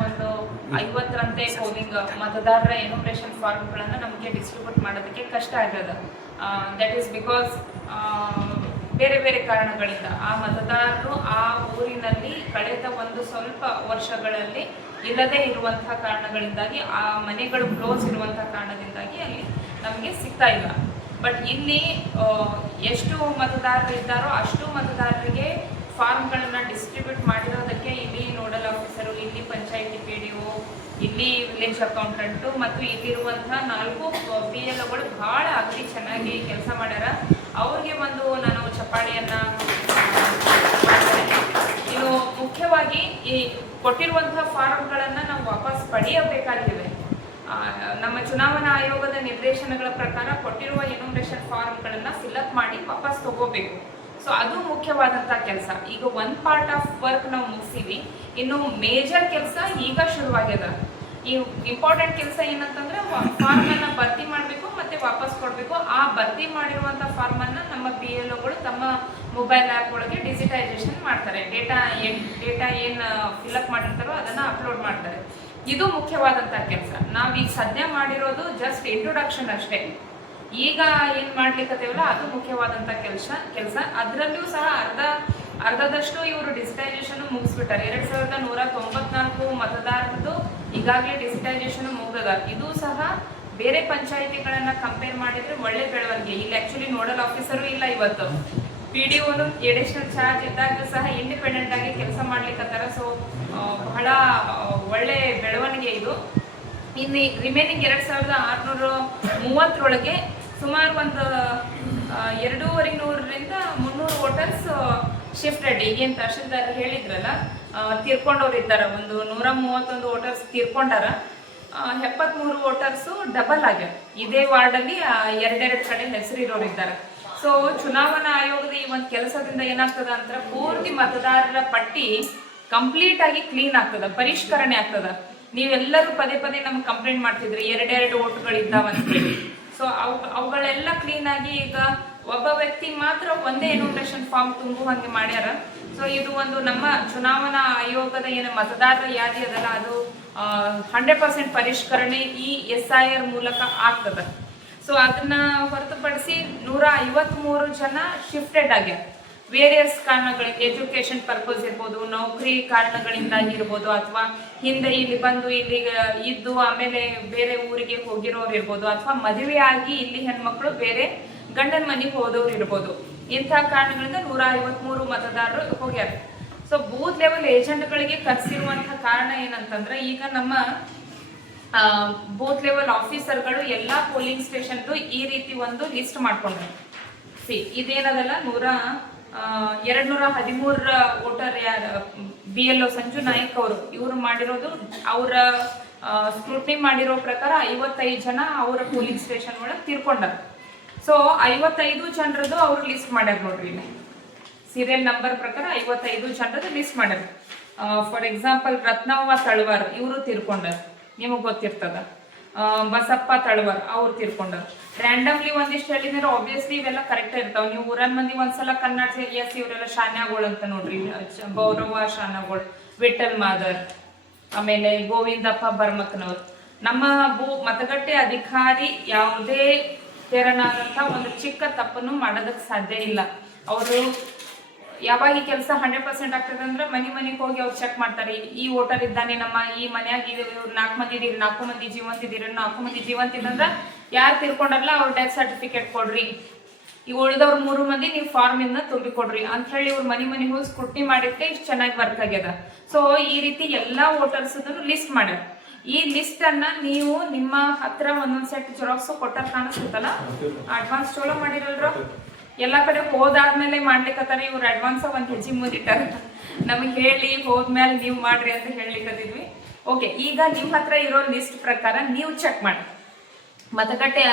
50ರಂತೆ ಪೋಲಿಂಗ್ ಮತದಾರರ ಎನ್ಯುಮರೇಷನ್ ಫಾರ್ಮ್ಗಳನ್ನು ನಮಗೆ ಡಿಸ್ಟ್ರಿಬ್ಯೂಟ್ ಮಾಡೋದಕ್ಕೆ ಕಷ್ಟ ಆಗ್ಯದ. ದಟ್ ಈಸ್ ಬಿಕಾಸ್ ಬೇರೆ ಬೇರೆ ಕಾರಣಗಳಿಂದ ಆ ಮತದಾರರು ಆ ಊರಿನಲ್ಲಿ ಕಳೆದ ಒಂದು ಸ್ವಲ್ಪ ವರ್ಷಗಳಲ್ಲಿ ಇಲ್ಲದೇ ಇರುವಂತಹ ಕಾರಣಗಳಿಂದಾಗಿ, ಆ ಮನೆಗಳು ಕ್ಲೋಸ್ ಇರುವಂತಹ ಕಾರಣದಿಂದಾಗಿ ಅಲ್ಲಿ ನಮಗೆ ಸಿಗ್ತಾ ಇಲ್ಲ. ಬಟ್ ಇಲ್ಲಿ ಎಷ್ಟು ಮತದಾರರು ಇದ್ದಾರೋ ಅಷ್ಟು ಮತದಾರರಿಗೆ ಫಾರ್ಮ್ಗಳನ್ನು ಡಿಸ್ಟ್ರಿಬ್ಯೂಟ್ ಮಾಡಿರೋದಕ್ಕೆ ಇಲ್ಲಿ ನೋಡಲ್ ಆಫೀಸರು, ಇಲ್ಲಿ ಪಂಚಾಯತಿ PDO, ಇಲ್ಲಿ ವಿಲೇಜ್ ಅಕೌಂಟೆಂಟು ಮತ್ತು ಇಲ್ಲಿರುವಂತಹ 4 BLOಗಳು ಭಾಳ ಅಗದಿ ಚೆನ್ನಾಗಿ ಕೆಲಸ ಮಾಡ್ಯಾರ. ಅವ್ರಿಗೆ ಒಂದು ನಾನು ಚಪ್ಪಾಳಿಯನ್ನು ಮಾಡ್ತೇನೆ. ಇನ್ನು ಮುಖ್ಯವಾಗಿ ಈ ಕೊಟ್ಟಿರುವಂತಹ ಫಾರ್ಮ್ಗಳನ್ನು ನಾವು ವಾಪಸ್ ಪಡೆಯಬೇಕಾಗಿವೆ. ನಮ್ಮ ಚುನಾವಣಾ ಆಯೋಗದ ನಿರ್ದೇಶನಗಳ ಪ್ರಕಾರ ಕೊಟ್ಟಿರುವ ಎನ್ಯುಮರೇಷನ್ ಫಾರ್ಮ್ಗಳನ್ನು ಫಿಲ್ಅಪ್ ಮಾಡಿ ವಾಪಸ್ ತಗೋಬೇಕು. ಸೊ ಅದು ಮುಖ್ಯವಾದಂಥ ಕೆಲಸ. ಈಗ ಒಂದು ಪಾರ್ಟ್ ಆಫ್ ವರ್ಕ್ ನಾವು ಮುಗಿಸಿವಿ, ಇನ್ನು ಮೇಜರ್ ಕೆಲಸ ಈಗ ಶುರುವಾಗ್ಯದ. ಈ ಇಂಪಾರ್ಟೆಂಟ್ ಕೆಲಸ ಏನಂತಂದ್ರೆ ಫಾರ್ಮನ್ನು ಭರ್ತಿ ಮಾಡಬೇಕು ಮತ್ತೆ ವಾಪಸ್ ಕೊಡಬೇಕು. ಆ ಭರ್ತಿ ಮಾಡಿರುವಂಥ ಫಾರ್ಮನ್ನು ನಮ್ಮ BLOಗಳು ತಮ್ಮ ಮೊಬೈಲ್ ಆ್ಯಪ್ ಒಳಗೆ ಡಿಜಿಟೈಸೇಷನ್ ಮಾಡ್ತಾರೆ. ಡೇಟಾ ಏನು ಫಿಲ್ಅಪ್ ಮಾಡಿರ್ತಾರೋ ಅದನ್ನು ಅಪ್ಲೋಡ್ ಮಾಡ್ತಾರೆ. ಇದು ಮುಖ್ಯವಾದಂಥ ಕೆಲಸ. ನಾವೀಗ ಸದ್ಯ ಮಾಡಿರೋದು ಜಸ್ಟ್ ಇಂಟ್ರೊಡಕ್ಷನ್ ಅಷ್ಟೇ. ಈಗ ಏನು ಮಾಡ್ಲಿಕ್ಕತ್ತೇವಲ್ಲ ಅದು ಮುಖ್ಯವಾದಂಥ ಕೆಲಸ. ಅದರಲ್ಲೂ ಸಹ ಅರ್ಧದಷ್ಟು ಇವರು ಡಿಜಿಟೈಸೇಷನ್ ಮುಗಿಸ್ಬಿಟ್ಟಾರೆ. 2194 ಮತದಾರರದ್ದು ಈಗಾಗಲೇ ಡಿಜಿಟೈಸೇಷನ್ ಮುಗ್ದದ. ಇದು ಸಹ ಬೇರೆ ಪಂಚಾಯಿತಿಗಳನ್ನ ಕಂಪೇರ್ ಮಾಡಿದ್ರೆ ಒಳ್ಳೆ ಬೆಳವಣಿಗೆ. ಇಲ್ಲಿ ಆ್ಯಕ್ಚುಲಿ ನೋಡಲ್ ಆಫೀಸರು ಇಲ್ಲ, ಇವತ್ತು PDOನು ಎಡಿಷನಲ್ ಚಾರ್ಜ್ ಇದ್ದಾಗ ಸಹ ಇಂಡಿಪೆಂಡೆಂಟ್ ಆಗಿ ಕೆಲಸ ಮಾಡ್ಲಿಕ್ಕತ್ತಾರ. ಸೊ ಬಹಳ ಒಳ್ಳೆ ಬೆಳವಣಿಗೆ ಇದು. ಇನ್ನು ರಿಮೈನಿಂಗ್ 2630 ಸುಮಾರು ಒಂದು 250ರಿಂದ 300 ವೋಟರ್ಸ್ ಶಿಫ್ಟೆಡ್. ಈಗೇನು ತಹಶೀಲ್ದಾರ್ ಹೇಳಿದ್ರಲ್ಲ, ತೀರ್ಕೊಂಡವ್ರು ಇದ್ದಾರೆ. ಒಂದು 131 ವೋಟರ್ಸ್ ತೀರ್ಕೊಂಡಾರ, 73 ವೋಟರ್ಸು ಡಬಲ್ ಆಗ್ಯಾರ. ಇದೇ ವಾರ್ಡಲ್ಲಿ 2 ಕಡೆ ಹೆಸರಿರೋರು ಇದ್ದಾರೆ. ಸೊ ಚುನಾವಣಾ ಆಯೋಗದ ಈ ಒಂದು ಕೆಲಸದಿಂದ ಏನಾಗ್ತದ ಅಂತ ಪೂರ್ತಿ ಮತದಾರರ ಪಟ್ಟಿ ಕಂಪ್ಲೀಟ್ ಆಗಿ ಕ್ಲೀನ್ ಆಗ್ತದ, ಪರಿಷ್ಕರಣೆ ಆಗ್ತದ. ನೀವೆಲ್ಲರೂ ಪದೇ ನಮ್ಗೆ ಕಂಪ್ಲೇಂಟ್ ಮಾಡ್ತಿದ್ರಿ 2 ವೋಟ್ಗಳಿದ್ದಾವಂತ ಹೇಳಿ. ಸೊ ಅವುಗಳೆಲ್ಲ ಕ್ಲೀನ್ ಆಗಿ ಈಗ ಒಬ್ಬ ವ್ಯಕ್ತಿ ಮಾತ್ರ ಒಂದೇ ಎನ್ಯುಮರೇಷನ್ ಫಾರ್ಮ್ ತುಂಬುವಂಗೆ ಮಾಡ್ಯಾರ. ಸೊ ಇದು ಒಂದು ನಮ್ಮ ಚುನಾವಣಾ ಆಯೋಗದ ಏನು ಮತದಾರರ ಯಾದಿ ಅದಲ್ಲ, ಅದು 100% ಪರಿಷ್ಕರಣೆ ಈ SIR ಮೂಲಕ ಆಗ್ತದೆ. ಸೊ ಅದನ್ನ ಹೊರತುಪಡಿಸಿ 153 ಜನ ಶಿಫ್ಟೆಡ್ ಆಗ್ಯಾರ. ವೇರಿಯಸ್ ಕಾರಣಗಳಿಂದ, ಎಜುಕೇಶನ್ ಪರ್ಪಸ್ ಇರ್ಬೋದು, ನೌಕರಿ ಕಾರಣಗಳಿಂದಾಗಿ ಇರ್ಬೋದು, ಅಥವಾ ಹಿಂದೆ ಇಲ್ಲಿ ಬಂದು ಇಲ್ಲಿಗೆ ಇದ್ದು ಆಮೇಲೆ ಬೇರೆ ಊರಿಗೆ ಹೋಗಿರೋರು ಇರ್ಬೋದು, ಅಥವಾ ಮದುವೆ ಆಗಿ ಇಲ್ಲಿ ಹೆಣ್ಮಕ್ಳು ಬೇರೆ ಗಂಡನ ಮನೆಗೆ ಹೋದವ್ರು ಇರ್ಬೋದು. ಇಂಥ ಕಾರಣಗಳಿಂದ 153 ಮತದಾರರು ಹೋಗ್ಯಾರ. ಸೊ ಬೂತ್ ಲೆವೆಲ್ ಏಜೆಂಟ್ಗಳಿಗೆ ಕರೆಸಿರುವಂತಹ ಕಾರಣ ಏನಂತಂದ್ರೆ, ಈಗ ನಮ್ಮ ಬೂತ್ ಲೆವೆಲ್ ಆಫೀಸರ್ಗಳು ಎಲ್ಲ ಪೋಲಿಂಗ್ ಸ್ಟೇಷನ್ದು ಈ ರೀತಿ ಒಂದು ಲಿಸ್ಟ್ ಮಾಡ್ಕೊಂಡ್ರು. ಇದೇನದಲ್ಲ 213 ವೋಟರ್ BLO ಸಂಜು ನಾಯಕ್ ಅವರು ಇವರು ಮಾಡಿರೋದು. ಅವರ ಸ್ಕ್ರೂಟ್ನಿ ಮಾಡಿರೋ ಪ್ರಕಾರ 55 ಜನ ಅವರ ಪೋಲಿಂಗ್ ಸ್ಟೇಷನ್ ಒಳಗೆ ತೀರ್ಕೊಂಡಾರ. ಸೊ 55 ಜನರದ್ದು ಅವ್ರು ಲಿಸ್ಟ್ ಮಾಡ್ಯಾರ ನೋಡ್ರಿ. ಇಲ್ಲಿ ಸೀರಿಯಲ್ ನಂಬರ್ ಪ್ರಕಾರ 55 ಜನರದ್ದು ಲಿಸ್ಟ್ ಮಾಡ್ಯಾರ. ಫಾರ್ ಎಕ್ಸಾಂಪಲ್ ರತ್ನವ್ವ ತಳವಾರ್ ಇವರು ತೀರ್ಕೊಂಡಾರ, ನಿಮಗೆ ಗೊತ್ತಿರ್ತದ. ಬಸಪ್ಪ ತಳವಾರ್ ಅವ್ರು ತೀರ್ಕೊಂಡಾರ. ರ್ಯಾಂಡಮ್ಲಿ ಒಂದಿಷ್ಟು ಹೇಳಿದ್ರೆ ಆಬ್ವಿಯಸ್ಲಿ ಇವೆಲ್ಲ ಕರೆಕ್ಟ್ ಇರ್ತಾವ. ನೀವು ಊರನ್ ಮಂದಿ ಒಂದ್ಸಲ ಕನ್ನಡ ಎಸ್ ಇವರೆಲ್ಲ ಶಾನ್ಯಾಗಳು ಅಂತ ನೋಡ್ರಿ, ಗೌರವ ಶಾನಗಳು, ವಿಠಲ್ ಮಾದರ್, ಆಮೇಲೆ ಗೋವಿಂದಪ್ಪ ಬರ್ಮಕ್ನವ್ರು. ನಮ್ಮ ಮತಗಟ್ಟೆ ಅಧಿಕಾರಿ ಯಾವುದೇ ತೆರನಾದಂಥ ಒಂದು ಚಿಕ್ಕ ತಪ್ಪನ್ನು ಮಾಡೋದಕ್ಕೆ ಸಾಧ್ಯ ಇಲ್ಲ. ಅವರು ಯಾವಾಗ ಈ ಕೆಲಸ 100% ಆಗ್ತದೆ ಅಂದ್ರೆ ಮನೆಗೆ ಹೋಗಿ ಅವ್ರು ಚೆಕ್ ಮಾಡ್ತಾರೆ. ಈ ವೋಟರ್ ಇದ್ದಾನೆ ನಮ್ಮ ಈ ಮನ್ಯಾಗ, ಇವ್ರು 4 ಮಂದಿ ಇದೀರಿ, 4 ಮಂದಿ ಜೀವಂತ ಇದೀರಿ, 4 ಮಂದಿ ಜೀವಂತ ಇದಂದ್ರೆ ಯಾರು ತಿರ್ಕೊಂಡಾರಲ್ಲ ಅವ್ರ ಡೆತ್ ಸರ್ಟಿಫಿಕೇಟ್ ಕೊಡ್ರಿ, ಈಗ ಉಳಿದವ್ರು 3 ಮಂದಿ ನೀವು ಫಾರ್ಮ್ ಇಂದ ತುಂಬಿಕೊಡ್ರಿ ಅಂತ ಹೇಳಿ ಇವ್ರು ಮನೆಗೆ ಹೋಗಿ ಸ್ಕ್ರೂಟ್ನಿ ಮಾಡಿದ್ರೆ ಇಷ್ಟು ಚೆನ್ನಾಗಿ ವರ್ಕ್ ಆಗ್ಯದ. ಸೊ ಈ ರೀತಿ ಎಲ್ಲಾ ವೋಟರ್ಸ್ ಲಿಸ್ಟ್ ಮಾಡ್ಯಾರ. ಈ ಲಿಸ್ಟ್ ಅನ್ನ ನೀವು ನಿಮ್ಮ ಹತ್ರ ಒಂದೊಂದ್ ಸೆಟ್ ಜೆರಾಕ್ಸ್ ಕೊಟ್ಟಾರ ಕಾಣಿಸ್ತಲ್ಲ, ಅಡ್ವಾನ್ಸ್ ಚಲೋ ಮಾಡಿರಲ್ರ. ಎಲ್ಲಾ ಕಡೆ ಹೋದಾದ್ಮೇಲೆ ಮಾಡ್ಲಿಕ್ಕತ್ತಾರ ಇವ್ರು. ಅಡ್ವಾನ್ಸ್ ಒಂದ್ ಹೆಜ್ಜೆ ಮುಂದಿಟ್ಟಾರ, ನಮಗೆ ಹೇಳಿ ಹೋದ್ಮೇಲೆ ನೀವು ಮಾಡ್ರಿ ಅಂತ ಹೇಳಲಿಕ್ಕತ್ತಿದ್ವಿ. ಓಕೆ, ಈಗ ನಿಮ್ಮ ಹತ್ರ ಇರೋ ಲಿಸ್ಟ್ ಪ್ರಕಾರ ನೀವು ಚೆಕ್ ಮಾಡಿ. ಮತಗಟ್ಟೆ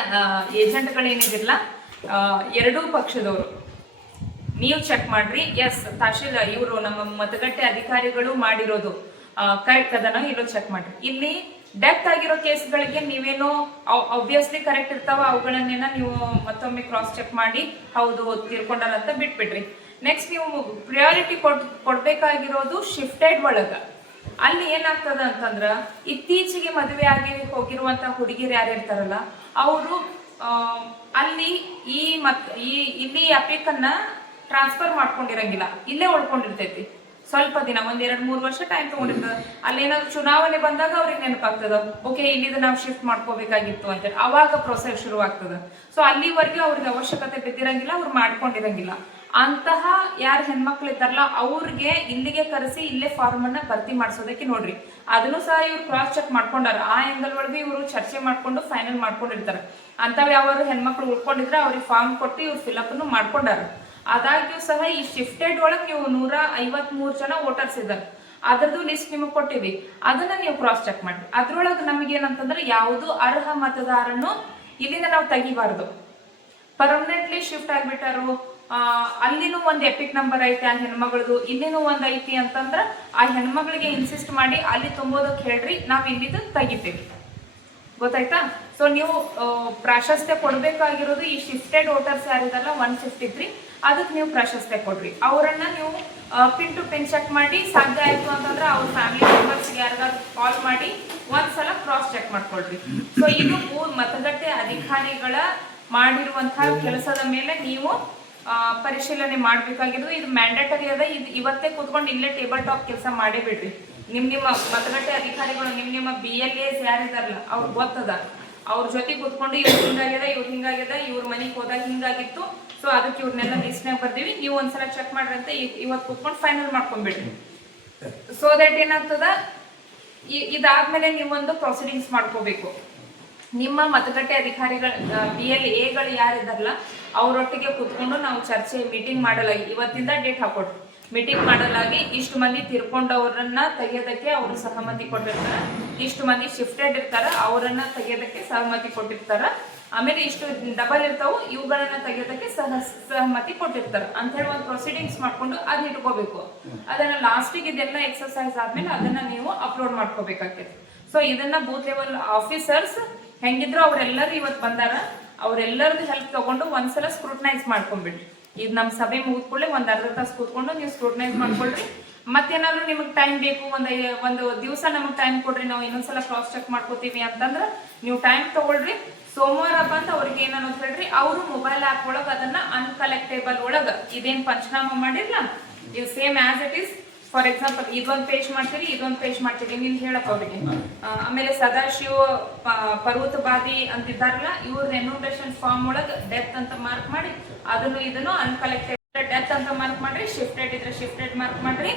ಏಜೆಂಟ್ಗಳೇನಿದಿಲ್ಲ, 2 ಪಕ್ಷದವರು ನೀವು ಚೆಕ್ ಮಾಡ್ರಿ. ಎಸ್, ತಹಶೀಲ್ ಇವರು ನಮ್ಮ ಮತಗಟ್ಟೆ ಅಧಿಕಾರಿಗಳು ಮಾಡಿರೋದು ಕರೆಕ್ಟ್ ಅದನ್ನ ಇಲ್ಲೋ ಚೆಕ್ ಮಾಡ್ರಿ. ಇಲ್ಲಿ ಡೆತ್ ಆಗಿರೋ ಕೇಸ್ಗಳಿಗೆ ನೀವೇನೋ ಆಬ್ವಿಯಸ್ಲಿ ಕರೆಕ್ಟ್ ಇರ್ತಾವ, ಅವುಗಳನ್ನೇನ ನೀವು ಮತ್ತೊಮ್ಮೆ ಕ್ರಾಸ್ ಚೆಕ್ ಮಾಡಿ ಹೌದು ತೀರ್ಕೊಂಡಾರ ಅಂತ ಬಿಟ್ಬಿಡ್ರಿ. ನೆಕ್ಸ್ಟ್ ನೀವು ಪ್ರಿಯಾರಿಟಿ ಕೊಡ್ಬೇಕಾಗಿರೋದು ಶಿಫ್ಟೆಡ್ ಒಳಗ. ಅಲ್ಲಿ ಏನಾಗ್ತದ ಅಂತಂದ್ರ ಇತ್ತೀಚೆಗೆ ಮದುವೆ ಆಗಿ ಹೋಗಿರುವಂತ ಹುಡುಗಿರು ಯಾರು ಇರ್ತಾರಲ್ಲ ಅವರು ಅಲ್ಲಿ ಇಲ್ಲಿ ಅಪೇಕನ್ನ ಟ್ರಾನ್ಸ್ಫರ್ ಮಾಡ್ಕೊಂಡಿರಂಗಿಲ್ಲ, ಇಲ್ಲೇ ಉಳ್ಕೊಂಡಿರ್ತೈತಿ. ಸ್ವಲ್ಪ ದಿನ 1-2-3 ವರ್ಷ ಟೈಮ್ ತಗೊಂಡಿರ್ತದ. ಅಲ್ಲೇನಾದ್ರು ಚುನಾವಣೆ ಬಂದಾಗ ಅವ್ರಿಗೆ ನೆನಪಾಗ್ತದ, ಓಕೆ ಇಲ್ಲಿದ ನಾವು ಶಿಫ್ಟ್ ಮಾಡ್ಕೋಬೇಕಾಗಿತ್ತು ಅಂತೇಳಿ ಅವಾಗ ಪ್ರೊಸೆಸ್ ಶುರು ಆಗ್ತದ. ಸೊ ಅಲ್ಲಿವರೆಗೂ ಅವ್ರಿಗೆ ಅವಶ್ಯಕತೆ ಬಿದ್ದಿರಂಗಿಲ್ಲ, ಅವ್ರು ಮಾಡ್ಕೊಂಡಿರಂಗಿಲ್ಲ. ಅಂತಹ ಯಾರು ಹೆಣ್ಮಕ್ಳು ಇದ್ದಾರಲ್ಲ ಅವ್ರಿಗೆ ಇಲ್ಲಿಗೆ ಕರೆಸಿ ಇಲ್ಲೇ ಫಾರ್ಮ್ ಅನ್ನ ಭರ್ತಿ ಮಾಡಿಸೋದಕ್ಕೆ ನೋಡ್ರಿ. ಅದನ್ನು ಸಹ ಇವ್ರು ಕ್ರಾಸ್ ಚೆಕ್ ಮಾಡ್ಕೊಂಡಾರ. ಆ ಆಂಗಲ್ ಒಳಗೆ ಇವರು ಚರ್ಚೆ ಮಾಡ್ಕೊಂಡು ಫೈನಲ್ ಮಾಡ್ಕೊಂಡಿರ್ತಾರೆ. ಅಂಥವ್ ಯಾರು ಹೆಣ್ಮಕ್ಳು ಉಳ್ಕೊಂಡಿದ್ರೆ ಅವ್ರಿಗೆ ಫಾರ್ಮ್ ಕೊಟ್ಟು ಇವ್ರು ಫಿಲ್ಅಪ್ ಅನ್ನು ಮಾಡ್ಕೊಂಡಾರ. ಆದಾಗ್ಯೂ ಸಹ ಈ ಶಿಫ್ಟೆಡ್ ಒಳಗೆ ನೀವು 153 ಜನ ವೋಟರ್ಸ್ ಇದ್ದಾರೆ, ಅದ್ರದ್ದು ಲಿಸ್ಟ್ ನಿಮಗೆ ಕೊಟ್ಟಿವಿ, ಅದನ್ನ ನೀವು ಕ್ರಾಸ್ ಚೆಕ್ ಮಾಡಿ. ಅದ್ರೊಳಗೆ ನಮಗೇನಂತಂದ್ರೆ ಯಾವುದು ಅರ್ಹ ಮತದಾರನು ಇಲ್ಲಿಂದ ನಾವು ತೆಗಿಬಾರ್ದು. ಪರ್ಮನೆಂಟ್ಲಿ ಶಿಫ್ಟ್ ಆಗ್ಬಿಟ್ಟಾರು, ಅಲ್ಲಿನೂ ಒಂದು ಎಪಿಕ್ ನಂಬರ್ ಐತಿ ಆ ಹೆಣ್ಮಗಳದು, ಇಲ್ಲಿನೂ ಒಂದು ಐತಿ ಅಂತಂದ್ರ ಆ ಹೆಣ್ಮಗಳಿಗೆ ಇನ್ಸಿಸ್ಟ್ ಮಾಡಿ ಅಲ್ಲಿ ತುಂಬೋದಕ್ಕೆ ಹೇಳ್ರಿ, ನಾವು ಇಲ್ಲಿದ್ದು ತೆಗಿತೀವಿ. ಗೊತ್ತಾಯ್ತಾ? ಸೊ ನೀವು ಪ್ರಾಶಸ್ತ್ಯ ಕೊಡ್ಬೇಕಾಗಿರೋದು ಈ ಶಿಫ್ಟೆಡ್ ವೋಟರ್ಸ್ ಯಾರಿದಲ್ಲ 153, ಅದಕ್ಕೆ ನೀವು ಪ್ರಾಶಸ್ತ್ಯ ಕೊಡ್ರಿ. ಅವರನ್ನ ನೀವು ಪಿನ್ ಟು ಪಿನ್ ಚೆಕ್ ಮಾಡಿ, ಸಾಧ್ಯ ಆಯ್ತು ಅಂತಂದ್ರೆ ಅವ್ರ ಫ್ಯಾಮಿಲಿ ಮೆಂಬರ್ಸ್ ಯಾರಿಗಾದ್ರು ಕಾಲ್ ಮಾಡಿ ಒಂದ್ಸಲ ಕ್ರಾಸ್ ಚೆಕ್ ಮಾಡ್ಕೊಳ್ರಿ. ಸೊ ಇದು ಮತಗಟ್ಟೆ ಅಧಿಕಾರಿಗಳ ಮಾಡಿರುವಂತಹ ಕೆಲಸದ ಮೇಲೆ ನೀವು ಪರಿಶೀಲನೆ ಮಾಡ್ಬೇಕಾಗಿರೋದು. ಇದು ಮ್ಯಾಂಡೇಟರಿ ಅದ. ಇದು ಇವತ್ತೇ ಕೂತ್ಕೊಂಡು ಇಲ್ಲೇ ಟೇಬಲ್ ಟಾಪ್ ಕೆಲಸ ಮಾಡೇ ಬಿಡ್ರಿ. ನಿಮ್ಮ ಮತಗಟ್ಟೆ ಅಧಿಕಾರಿಗಳು ನಿಮ್ಮ BLAs ಯಾರಿದಾರಲ್ಲ ಅವ್ರು ಗೊತ್ತದ, ಅವ್ರ ಜೊತೆ ಕೂತ್ಕೊಂಡು ಇವ್ರು ಹಿಂಗಾಗ್ಯದ, ಇವ್ರ ಮನೆಗೆ ಹೋದಾಗ ಹಿಂಗಾಗಿತ್ತು, ಸೊ ಅದಕ್ಕೆ ಇವ್ರನ್ನೆಲ್ಲ ಲಿಸ್ಟ್ನಾಗ ಬರ್ದೀವಿ, ನೀವು ಒಂದ್ಸಲ ಚೆಕ್ ಮಾಡ್ರಿ ಅಂತ ಇವತ್ತು ಕೂತ್ಕೊಂಡು ಫೈನಲ್ ಮಾಡ್ಕೊಂಡ್ಬಿಡ್ರಿ. ಸೊ ದಟ್ ಏನಾಗ್ತದ, ಇದಾದ್ಮೇಲೆ ನೀವೊಂದು ಪ್ರೊಸೀಡಿಂಗ್ಸ್ ಮಾಡ್ಕೋಬೇಕು. ನಿಮ್ಮ ಮತಗಟ್ಟೆ ಅಧಿಕಾರಿಗಳ BLAಗಳು ಯಾರಿದಾರಲ್ಲ ಅವರೊಟ್ಟಿಗೆ ಕೂತ್ಕೊಂಡು ನಾವು ಚರ್ಚೆ ಮೀಟಿಂಗ್ ಮಾಡಲಾಗಿ, ಇವತ್ತಿಂದ ಡೇಟ್ ಹಾಕೊಡ್ರಿ, ಮೀಟಿಂಗ್ ಮಾಡಲಾಗಿ ಇಷ್ಟು ಮಂದಿ ತೀರ್ಕೊಂಡವ್ರನ್ನ ತೆಗೆಯೋದಕ್ಕೆ ಅವರು ಸಹಮತಿ ಕೊಟ್ಟಿರ್ತಾರ, ಇಷ್ಟು ಮಂದಿ ಶಿಫ್ಟೆಡ್ ಇರ್ತಾರ ಅವರನ್ನ ತೆಗೆಯೋದಕ್ಕೆ ಸಹಮತಿ ಕೊಟ್ಟಿರ್ತಾರ, ಆಮೇಲೆ ಇಷ್ಟು ಡಬಲ್ ಇರ್ತಾವು ಇವುಗಳನ್ನ ತೆಗೆಯೋದಕ್ಕೆ ಸಹಮತಿ ಕೊಟ್ಟಿರ್ತಾರ ಅಂತ ಹೇಳಿ ಒಂದು ಪ್ರೊಸೀಡಿಂಗ್ಸ್ ಮಾಡ್ಕೊಂಡು ಅದ್ ಇಟ್ಕೋಬೇಕು. ಅದನ್ನ ಲಾಸ್ಟಿಗೆ ಇದೆಲ್ಲ ಎಕ್ಸರ್ಸೈಸ್ ಆದ್ಮೇಲೆ ಅದನ್ನ ನೀವು ಅಪ್ಲೋಡ್ ಮಾಡ್ಕೋಬೇಕಾಗ್ತದೆ. ಸೊ ಇದನ್ನ ಬೂತ್ ಲೆವೆಲ್ ಆಫೀಸರ್ಸ್ ಹೆಂಗಿದ್ರು ಅವರೆಲ್ಲರೂ ಇವತ್ತು ಬಂದಾರ, ಅವರೆಲ್ಲರದ್ದು ಹೆಲ್ಪ್ ತಗೊಂಡು ಒಂದ್ಸಲ ಸ್ಕ್ರೂಟನೈಸ್ ಮಾಡ್ಕೊಂಡ್ಬಿಡ್ರಿ. ಈಗ ನಮ್ಮ ಸಭೆ ಮುಗಿದ್ಕೊಳ್ಳಿ ಒಂದ್ ಅರ್ಧ ತಾಸು ಕೂತ್ಕೊಂಡು ನೀವು ಸ್ಕ್ರೂಟನೈಸ್ ಮಾಡ್ಕೊಳ್ರಿ. ಮತ್ತೇನಾದ್ರು ನಿಮಗೆ ಟೈಮ್ ಬೇಕು, ಒಂದು ದಿವಸ ನಮಗೆ ಟೈಮ್ ಕೊಡ್ರಿ, ನಾವು ಇನ್ನೊಂದ್ಸಲ ಕ್ರಾಸ್ ಚೆಕ್ ಮಾಡ್ಕೋತೀವಿ ಅಂತಂದ್ರೆ ನೀವು ಟೈಮ್ ತಗೊಳ್ರಿ. ಸೋಮವಾರ ಬಂದು ಅವ್ರಿಗೆ ಏನನ್ನೋದು ಹೇಳ್ರಿ, ಅವರು ಮೊಬೈಲ್ ಆಪ್ ಒಳಗೆ ಅದನ್ನ ಅನ್ಕಲೆಕ್ಟೇಬಲ್ ಒಳಗ ಇದೇನ್ ಪಂಚನಾಮ ಮಾಡಿರ್ಲ ಇದು same as it is. For example ಇದೊಂದು ಪೇಜ್ ಮಾಡ್ತೀರಿ, ಇದೊಂದು ಪೇಜ್ ಮಾಡ್ತೀರಿ, ನೀನ್ ಹೇಳಕ್ ಅವ್ರಿಗೆ. ಆಮೇಲೆ ಸದಾಶಿವ ಪರ್ವತ ಬಾದಿ ಅಂತಿದ್ದಾರಲ್ಲ, ಇವ್ರ ಎನ್ಯುಮರೇಷನ್ ಫಾರ್ಮ್ ಒಳಗೆ ಡೆತ್ ಅಂತ ಮಾರ್ಕ್ ಮಾಡಿ, ಅದನ್ನು ಇದನ್ನು ಅನ್ಕಲೆಕ್ಟೆಡ್ ಡೆತ್ ಅಂತ ಮಾರ್ಕ್ ಮಾಡ್ರಿ, ಶಿಫ್ಟೆಡ್ ಇದ್ರೆ ಶಿಫ್ಟೆಡ್ ಮಾರ್ಕ್ ಮಾಡ್ರಿ,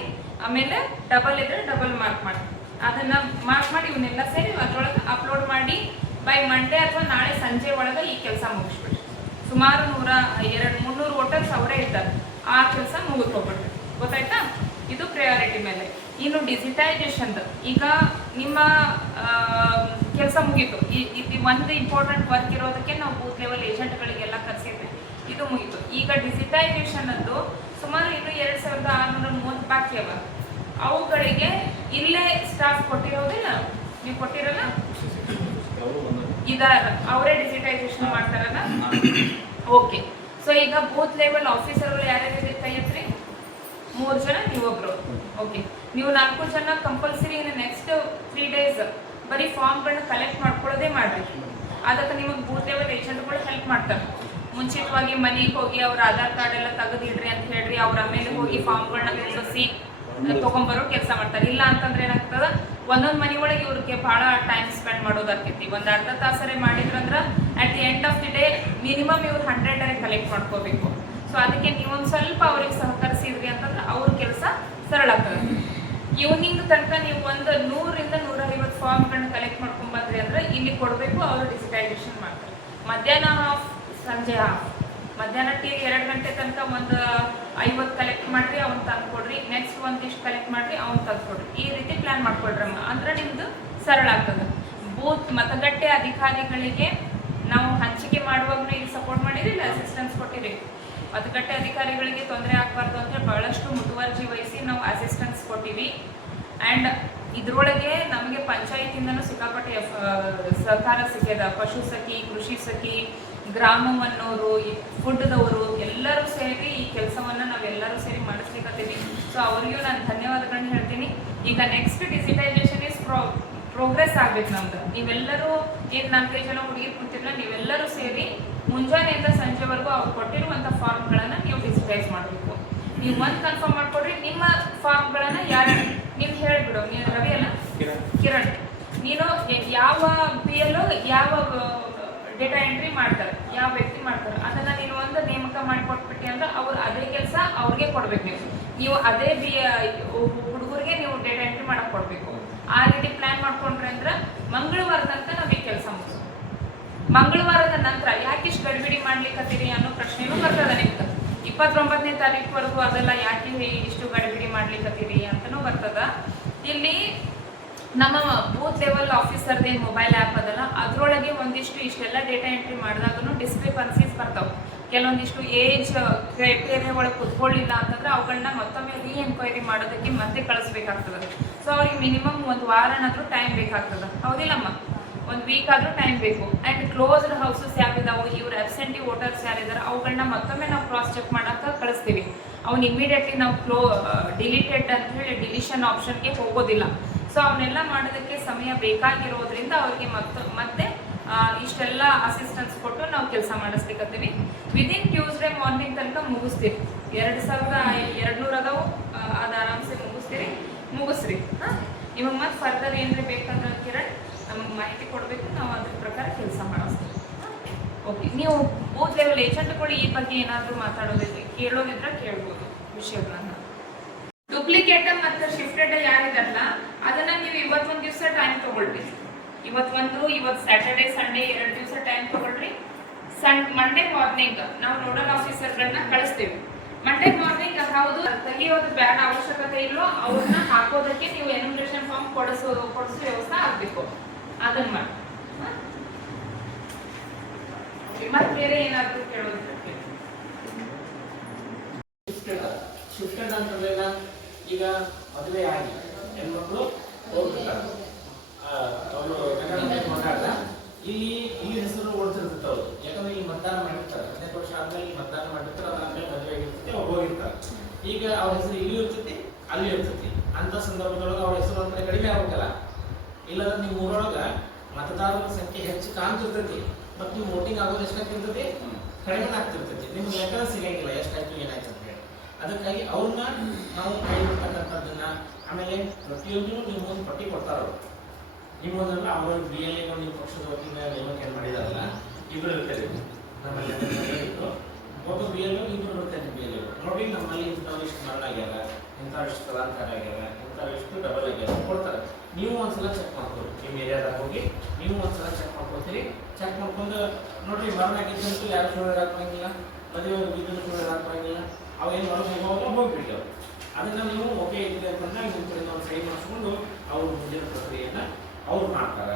ಆಮೇಲೆ ಡಬಲ್ ಇದ್ರೆ ಡಬಲ್ ಮಾರ್ಕ್ ಮಾಡ್ರಿ. ಅದನ್ನ ಮಾರ್ಕ್ ಮಾಡಿ ಇವನ್ನೆಲ್ಲ ಸೇರಿ ಅದ್ರೊಳಗೆ ಅಪ್ಲೋಡ್ ಮಾಡಿ ಬೈ ಮಂಡೇ ಅಥವಾ ನಾಳೆ ಸಂಜೆ ಒಳಗೆ ಈ ಕೆಲಸ ಮುಗಿಸ್ಬಿಡ್ರಿ. ಸುಮಾರು 300 ವೋಟರ್ಸ್ ಅವರೇ ಇರ್ತಾರೆ, ಆ ಕೆಲಸ ಮುಗಿಸ್ಕೊಬಿಡ್ರಿ. ಗೊತ್ತಾಯ್ತಾ? ಇದು ಪ್ರಯಾರಿಟಿ ಮೇಲೆ. ಇನ್ನು ಡಿಜಿಟೈಸೇಷನ್, ಈಗ ನಿಮ್ಮ ಕೆಲಸ ಮುಗೀತು, ಇದು ಒಂದು ಇಂಪಾರ್ಟೆಂಟ್ ವರ್ಕ್ ಇರೋದಕ್ಕೆ ನಾವು ಬೂತ್ ಲೆವೆಲ್ ಏಜೆಂಟ್ಗಳಿಗೆಲ್ಲ ಕರೆಸಿದ್ವಿ, ಇದು ಮುಗೀತು. ಈಗ ಡಿಜಿಟೈಸೇಷನ್ ಅಂದು ಸುಮಾರು ಇನ್ನು 2630 ಬಾಕಿ ಅವ. ಅವುಗಳಿಗೆ ಇಲ್ಲೇ ಸ್ಟಾಫ್ ಕೊಟ್ಟಿರೋದಿಲ್ಲ, ನೀವು ಕೊಟ್ಟಿರಲ್ಲ, ಇದಾರ ಅವರೇ ಡಿಜಿಟೈಸೇಷನ್ ಮಾಡ್ತಾರಲ್ಲ. ಓಕೆ. ಸೊ ಈಗ ಬೂತ್ ಲೆವೆಲ್ ಆಫೀಸರ್ಗಳು ಯಾರ್ಯಾರು ಕೈ ಎತ್ರಿ? 3 ಜನ, ನೀವೊಬ್ರು. ಓಕೆ. ನೀವು 4 ಜನ ಕಂಪಲ್ಸರಿ ನೆಕ್ಸ್ಟ್ 3 days ಬರೀ ಫಾರ್ಮ್ಗಳನ್ನ ಕಲೆಕ್ಟ್ ಮಾಡ್ಕೊಳ್ಳೋದೇ ಮಾಡ್ರಿ. ಅದಕ್ಕೆ ನಿಮಗೆ ಬೂತ್ ಲೆವೆಲ್ ಏಜೆಂಟ್ಗಳು ಹೆಲ್ಪ್ ಮಾಡ್ತಾರೆ. ಮುಂಚಿತವಾಗಿ ಮನೆಗೆ ಹೋಗಿ ಅವ್ರ ಆಧಾರ್ ಕಾರ್ಡ್ ಎಲ್ಲ ತೆಗೆದಿಡ್ರಿ ಅಂತ ಹೇಳ್ರಿ, ಅವ್ರ ಆಮೇಲೆ ಹೋಗಿ ಫಾರ್ಮ್ಗಳನ್ನ ತುಂಬಿಸಿ ತಗೊಂಡ್ಬರೋ ಕೆಲಸ ಮಾಡ್ತಾರೆ. ಇಲ್ಲ ಅಂತಂದ್ರೆ ಏನಾಗ್ತದ, ಒಂದೊಂದು ಮನೆ ಒಳಗೆ ಇವ್ರಿಗೆ ಬಹಳ ಟೈಮ್ ಸ್ಪೆಂಡ್ ಮಾಡೋದಾಕೈತಿ. ಒಂದು ಅರ್ಧ ತಾಸರೆ ಮಾಡಿದ್ರಂದ್ರೆ at the end of the day minimum ಇವ್ರು 100 ಕಲೆಕ್ಟ್ ಮಾಡ್ಕೋಬೇಕು. ಸೊ ಅದಕ್ಕೆ ನೀವೊಂದು ಸ್ವಲ್ಪ ಅವ್ರಿಗೆ ಸಹಕರಿಸಿದ್ರಿ ಅಂತಂದ್ರೆ ಅವ್ರ ಕೆಲಸ ಸರಳ ಆಗ್ತದೆ. ಈವ್ನಿಂಗ್ ತನಕ ನೀವು ಒಂದು 100ರಿಂದ 150 ಫಾರ್ಮ್ಗಳನ್ನ ಕಲೆಕ್ಟ್ ಮಾಡ್ಕೊಂಡ್ ಬಂದ್ರಿ ಅಂದ್ರೆ ಇಲ್ಲಿ ಕೊಡಬೇಕು, ಅವರು ಡಿಜಿಟೈಸೇಷನ್ ಮಾಡ್ತಾರೆ. ಮಧ್ಯಾಹ್ನ ಹಾಫ್, ಸಂಜೆ ಹಾಫ್. ಮಧ್ಯಾಹ್ನ ಟೀ 2 ಗಂಟೆ ತನಕ ಒಂದು 50 ಕಲೆಕ್ಟ್ ಮಾಡ್ರಿ, ಅವ್ನು ತಂದು ಕೊಡ್ರಿ. ನೆಕ್ಸ್ಟ್ ಒಂದಿಷ್ಟು ಕಲೆಕ್ಟ್ ಮಾಡ್ರಿ, ಅವ್ನು ತಂದು ಕೊಡ್ರಿ. ಈ ರೀತಿ ಪ್ಲಾನ್ ಮಾಡ್ಕೊಳ್ರಮ್ಮ, ಅಂದ್ರೆ ನಿಮ್ದು ಸರಳ ಆಗ್ತದೆ. ಬೂತ್ ಮತಗಟ್ಟೆ ಅಧಿಕಾರಿಗಳಿಗೆ ನಾವು ಹಂಚಿಕೆ ಮಾಡುವಾಗಲೂ ಈಗ ಸಪೋರ್ಟ್ ಮಾಡಿದಿಲ್ಲ, ಅಸಿಸ್ಟೆನ್ಸ್ ಕೊಟ್ಟಿರಿ. ಮತಗಟ್ಟೆ ಅಧಿಕಾರಿಗಳಿಗೆ ತೊಂದರೆ ಆಗಬಾರ್ದು ಅಂತ ಬಹಳಷ್ಟು ಮುತುವರ್ಜಿ ವಹಿಸಿ ನಾವು ಅಸಿಸ್ಟೆನ್ಸ್ ಕೊಟ್ಟಿವಿ. ಆ್ಯಂಡ್ ಇದರೊಳಗೆ ನಮಗೆ ಪಂಚಾಯತಿಂದನೂ ಸಿಕ್ಕಾಪಟ್ಟೆ ಸಹಕಾರ ಸಿಗ್ಯದ. ಪಶು ಸಖಿ, ಕೃಷಿ ಸಖಿ, ಗ್ರಾಮವನ್ನೋರು, ಫುಡ್ದವರು ಎಲ್ಲರೂ ಸೇರಿ ಈ ಕೆಲಸವನ್ನು ನಾವೆಲ್ಲರೂ ಸೇರಿ ಮಾಡಿಸ್ಲಿಕ್ಕತ್ತೀವಿ. ಸೊ ಅವರಿಗೂ ನಾನು ಧನ್ಯವಾದಗಳನ್ನ ಹೇಳ್ತೀನಿ. ಈಗ ನೆಕ್ಸ್ಟ್ ಡಿಜಿಟೈಸೇಷನ್ ಇಸ್ ಪ್ರೋಗ್ರೆಸ್ ಆಗ್ಬೇಕು ನಮ್ದು. ನೀವೆಲ್ಲರೂ ಏನು 4-5 ಜನ ಹುಡುಗಿ ಕುಂತಿರಲ್ಲ, ನೀವೆಲ್ಲರೂ ಸೇರಿ ಮುಂಜಾನೆಯಿಂದ ಸಂಜೆವರೆಗೂ ಅವ್ರು ಕೊಟ್ಟಿರುವಂಥ ಫಾರ್ಮ್ಗಳನ್ನು ನೀವು ಡಿಜಿಟೈಸ್ ಮಾಡಬೇಕು. ನೀವು ಒಂದು ಕನ್ಫರ್ಮ್ ಮಾಡ್ಕೊಡ್ರಿ, ನಿಮ್ಮ ಫಾರ್ಮ್ಗಳನ್ನು ಯಾರು ನೀವು ಹೇಳಿಬಿಡು. ನೀನು ರವಿ ಅಲ್ಲ, ಕಿರಣ್, ನೀನು ಯಾವ PLO ಯಾವ ಡೇಟಾ ಎಂಟ್ರಿ ಮಾಡ್ತಾರೆ, ಯಾವ ವ್ಯಕ್ತಿ ಮಾಡ್ತಾರೆ, ಅದನ್ನು ನೀನು ಒಂದು ನೇಮಕ ಮಾಡಿಕೊಟ್ಬಿಟ್ಟು ಅಂದ್ರೆ ಅವ್ರು ಅದೇ ಕೆಲಸ ಅವ್ರಿಗೆ ಕೊಡ್ಬೇಕು. ನೀವು ಅದೇ ಹುಡುಗರಿಗೆ ನೀವು ಡೇಟಾ ಎಂಟ್ರಿ ಮಾಡಕ್ಕೆ ಕೊಡಬೇಕು. ಆ ರೀತಿ ಪ್ಲಾನ್ ಮಾಡ್ಕೊಂಡ್ರೆ ಅಂದ್ರೆ ಮಂಗಳವಾರ ತನಕ ನಾವು ಈ ಕೆಲಸ ಮುಗಿಸೋದು. ಮಂಗಳವಾರದ ನಂತರ ಯಾಕಿಷ್ಟು ಗಡಿಬಿಡಿ ಮಾಡ್ಲಿಕ್ಕತ್ತೀರಿ ಅನ್ನೋ ಪ್ರಶ್ನೆನೂ ಬರ್ತದೆ ನಿಮ್ಗೆ. 29ನೇ ತಾರೀಕುವರೆಗೂ ಅದೆಲ್ಲ ಯಾಕೆ ಇಷ್ಟು ಗಡಿಬಿಡಿ ಮಾಡ್ಲಿಕ್ಕತ್ತೀರಿ ಅಂತನೂ ಬರ್ತದ. ಇಲ್ಲಿ ನಮ್ಮ ಬೂತ್ ಲೆವೆಲ್ ಆಫೀಸರ್ದೇನು ಮೊಬೈಲ್ ಆ್ಯಪ್ ಅದಲ್ಲ, ಅದರೊಳಗೆ ಒಂದಿಷ್ಟು ಇಷ್ಟೆಲ್ಲ ಡೇಟಾ ಎಂಟ್ರಿ ಮಾಡಿದಾಗೂ ಡಿಸ್ಕ್ರಿಪನ್ಸೀಸ್ ಬರ್ತಾವೆ. ಕೆಲವೊಂದಿಷ್ಟು ಏಜ್ ಕ್ರೈಟೇರಿಯಾ ಒಳಗೆ ಕುತ್ಕೊಳ್ಳಿಲ್ಲ ಅಂತಂದ್ರೆ ಅವುಗಳನ್ನ ಮತ್ತೊಮ್ಮೆ ಎನ್ಕ್ವೈರಿ ಮಾಡೋದಕ್ಕೆ ಮತ್ತೆ ಕಳಿಸ್ಬೇಕಾಗ್ತದೆ. ಸೊ ಅವ್ರಿಗೆ ಮಿನಿಮಮ್ ಒಂದು ವಾರನಾದ್ರೂ ಟೈಮ್ ಬೇಕಾಗ್ತದೆ, ಹೌದಿಲ್ಲಮ್ಮ? 1 ವೀಕ್ ಆದ್ರೂ ಟೈಮ್ ಬೇಕು. ಆ್ಯಂಡ್ ಕ್ಲೋಸ್ಡ್ ಹೌಸಸ್ ಯಾವಿದಾವೆ, ಇವ್ರು ಅಬ್ಸೆಂಟಿ ವೋಟರ್ಸ್ ಯಾರಿದ್ದಾರೆ ಅವುಗಳನ್ನ ಮತ್ತೊಮ್ಮೆ ನಾವು ಕ್ರಾಸ್ ಚೆಕ್ ಮಾಡಕ್ಕೆ ಕಳಿಸ್ತೀವಿ. ಅವ್ನು ಇಮಿಡಿಯೇಟ್ಲಿ ನಾವು ಡಿಲೀಟೆಡ್ ಅಂತ ಹೇಳಿ ಡಿಲಿಷನ್ ಆಪ್ಷನ್ಗೆ ಹೋಗೋದಿಲ್ಲ. ಸೊ ಅವನ್ನೆಲ್ಲ ಮಾಡೋದಕ್ಕೆ ಸಮಯ ಬೇಕಾಗಿರೋದ್ರಿಂದ ಅವ್ರಿಗೆ ಮತ್ತೆ ಇಷ್ಟೆಲ್ಲ ಅಸಿಸ್ಟೆನ್ಸ್ ಕೊಟ್ಟು ನಾವು ಕೆಲಸ ಮಾಡಿಸ್ಲಿಕ್ಕತ್ತೀವಿ. ವಿದಿನ್ ಟ್ಯೂಸ್ಡೇ ಮಾರ್ನಿಂಗ್ ತನಕ ಮುಗಿಸ್ತೀವಿ. 2200 ಅದಾವು, ಅದು ಆರಾಮ್ಸೆ ಮುಗಿಸ್ರಿ. ಇವಾಗ ಮತ್ತೆ ಫರ್ದರ್ ಏನ್ರಿ ಬೇಕಂದ್ರೆ ಕಿರಣ್ ನಮಗೆ ಮಾಹಿತಿ ಕೊಡಬೇಕು, ನಾವು ಅದ್ರ ಪ್ರಕಾರ ಕೆಲಸ ಮಾಡಿಸ್ತೀವಿ. ಓಕೆ, ನೀವು ಬೂತ್ ಲೆವೆಲ್ ಏಜೆಂಟ್ಗಳು ಈ ಬಗ್ಗೆ ಏನಾದರೂ ಮಾತಾಡೋದಿದ್ರೆ ಕೇಳೋದಿದ್ರೆ ಕೇಳ್ಬೋದು ವಿಷಯಗಳನ್ನ. ಡೂಪ್ಲಿಕೇಟ್ ಮತ್ತು ಶಿಫ್ಟೆಡ್ ಯಾರಿದಾರಲ್ಲ ಅದನ್ನ ನೀವು ಇವತ್ತೊಂದು ದಿವಸ ಟೈಮ್ ತಗೊಳ್ರಿ. ಇವತ್ತು ಸ್ಯಾಟರ್ಡೆ ಸಂಡೇ 2 ದಿವಸ ಟೈಮ್ ತಗೊಳ್ರಿ. ಮಂಡೇ ಮಾರ್ನಿಂಗ್ ನಾವು ನೋಡಲ್ ಆಫೀಸರ್ಗಳನ್ನ ಕಳಿಸ್ತೀವಿ. ಮಂಡೇ ಮಾರ್ನಿಂಗ್ ಹೌದು ತೆಗಿಯೋದು ಬೇಡ ಅವಶ್ಯಕತೆ ಇಲ್ಲೋ ಅವ್ರನ್ನ ಹಾಕೋದಕ್ಕೆ ನೀವು ಎನ್ಯುಮರೇಷನ್ ಫಾರ್ಮ್ ಕೊಡಿಸೋ ವ್ಯವಸ್ಥೆ ಆಗಬೇಕು. ಅದನ್ನ ಮಾಡಿ. ಮತ್ತೆ ಬೇರೆ ಏನಾದರೂ ಕೇಳೋದಿದ್ರೆ ಶಿಫ್ಟೆಡ್ ಅಂತಂದ್ರೆಲ್ಲ ಈಗ ಮದುವೆ ಆಗಿ ಹೆಣ್ಮಕ್ಳು ಹೋಗ್ಬಿಡ್ತಾರೆ, ಅವರು ಮಾತಾಡ್ದ ಇಲ್ಲಿ ಹೆಸರು ಓಡ್ತಿರ್ತದೆ ಅವರು. ಯಾಕಂದ್ರೆ ಇಲ್ಲಿ ಮತದಾನ ಮಾಡಿರ್ತಾರೆ, 15 ವರ್ಷ ಆದ್ಮೇಲೆ ಇಲ್ಲಿ ಮತದಾನ ಮಾಡಿರ್ತಾರೆ, ಅದಾದ್ಮೇಲೆ ಮದುವೆ ಆಗಿರ್ತೈತಿ, ಅವ್ರು ಹೋಗಿರ್ತಾರೆ. ಈಗ ಅವ್ರ ಹೆಸರು ಇಲ್ಲಿ ಇರ್ತೈತಿ, ಅಲ್ಲಿ ಇರ್ತೈತಿ. ಅಂತ ಸಂದರ್ಭದೊಳಗೆ ಅವ್ರ ಹೆಸರು ಒಂದ್ ಕಡೆ ಕಡಿಮೆ ಆಗ್ಬೇಕಲ್ಲ. ಇಲ್ಲಂದ್ರೆ ನಿಮ್ಮ ಊರೊಳಗೆ ಮತದಾರರ ಸಂಖ್ಯೆ ಹೆಚ್ಚು ಕಾಣ್ತಿರ್ತೈತಿ, ಮತ್ತು ನೀವು ವೋಟಿಂಗ್ ಆಗೋದು ಎಷ್ಟಾಗ್ತಿರ್ತೈತಿ, ಕಡಿಮೆ ಆಗ್ತಿರ್ತೈತಿ. ನಿಮ್ಗೆ ಲೆಕ್ಕ ಸಿಗಂಗಿಲ್ಲ ಎಷ್ಟಾಯ್ತು ಏನಾಯ್ತು ಅಂತ ಹೇಳಿ. ಅದಕ್ಕಾಗಿ ಅವ್ರನ್ನ ನಾವು ಕೈಬಿಡ್ತಕ್ಕಂಥದ್ದನ್ನ, ಆಮೇಲೆ ಪ್ರತಿಯೊಂದು ನೀವು ಒಂದು ಪಟ್ಟಿ ಕೊಡ್ತಾರ. ನಿಮ್ಮೊಂದಲ್ಲ ಅವ್ರ BLA ನೀವು ಪಕ್ಷದ ವತಿಯಿಂದ ನೇಮಕ ಮಾಡಿದಾರಲ್ಲ, ಇಬ್ಬರು ಇರ್ತೇವೆ ನಮ್ಮಲ್ಲಿ. ಒಬ್ಬ BLA ಇಬ್ಬರು ಇರ್ತೈತೆ. BLA ನೋಡಿ ನಮ್ಮಲ್ಲಿ ಇಂಥವ್ರಿಷ್ಟು ಮರಣ ಆಗ್ಯಾರ, ಇಂಥವ್ರಿಷ್ಟು ಸ್ಥಳಾಂತರ ಆಗ್ಯಾರ, ಇಂಥವ್ರಿಷ್ಟು ಡಬಲ್ ಆಗ್ಯಾರ ಕೊಡ್ತಾರೆ. ನೀವು ಒಂದ್ಸಲ ಚೆಕ್ ಮಾಡ್ಕೊರಿ, ನಿಮ್ಮ ಏರಿಯಾದಾಗ ಹೋಗಿ ನೀವು ಒಂದ್ಸಲ ಚೆಕ್ ಮಾಡ್ಕೊತೀರಿ. ಚೆಕ್ ಮಾಡ್ಕೊಂಡು ನೋಡ್ರಿ ಮರಣ ಆಗಿದ್ದಂತೂ ಯಾರು ಸುಳ್ಳು ಹಾಕೋಂಗಿಲ್ಲ, ಮದುವೆ ಬಿದ್ದು ಸುಳ್ಳು ಹಾಕೋಂಗಿಲ್ಲ. ಅವೇನು ಹೊರಗೆ ಹೋಗೋದು ಹೋಗ್ಬಿಡಿ. ಅವರು ಅದನ್ನು ನೀವು ಓಕೆ ಇದ್ರೆ ಅಂತಂದ್ರೆ ನಿಮ್ಮ ಕಡೆ ನಾವು ಸಹಿ ಮಾಡಿಸ್ಕೊಂಡು ಅವ್ರ ಮುಂದಿನ ಪ್ರಕ್ರಿಯೆಯನ್ನು ಅವ್ರು ಮಾಡ್ತಾರೆ.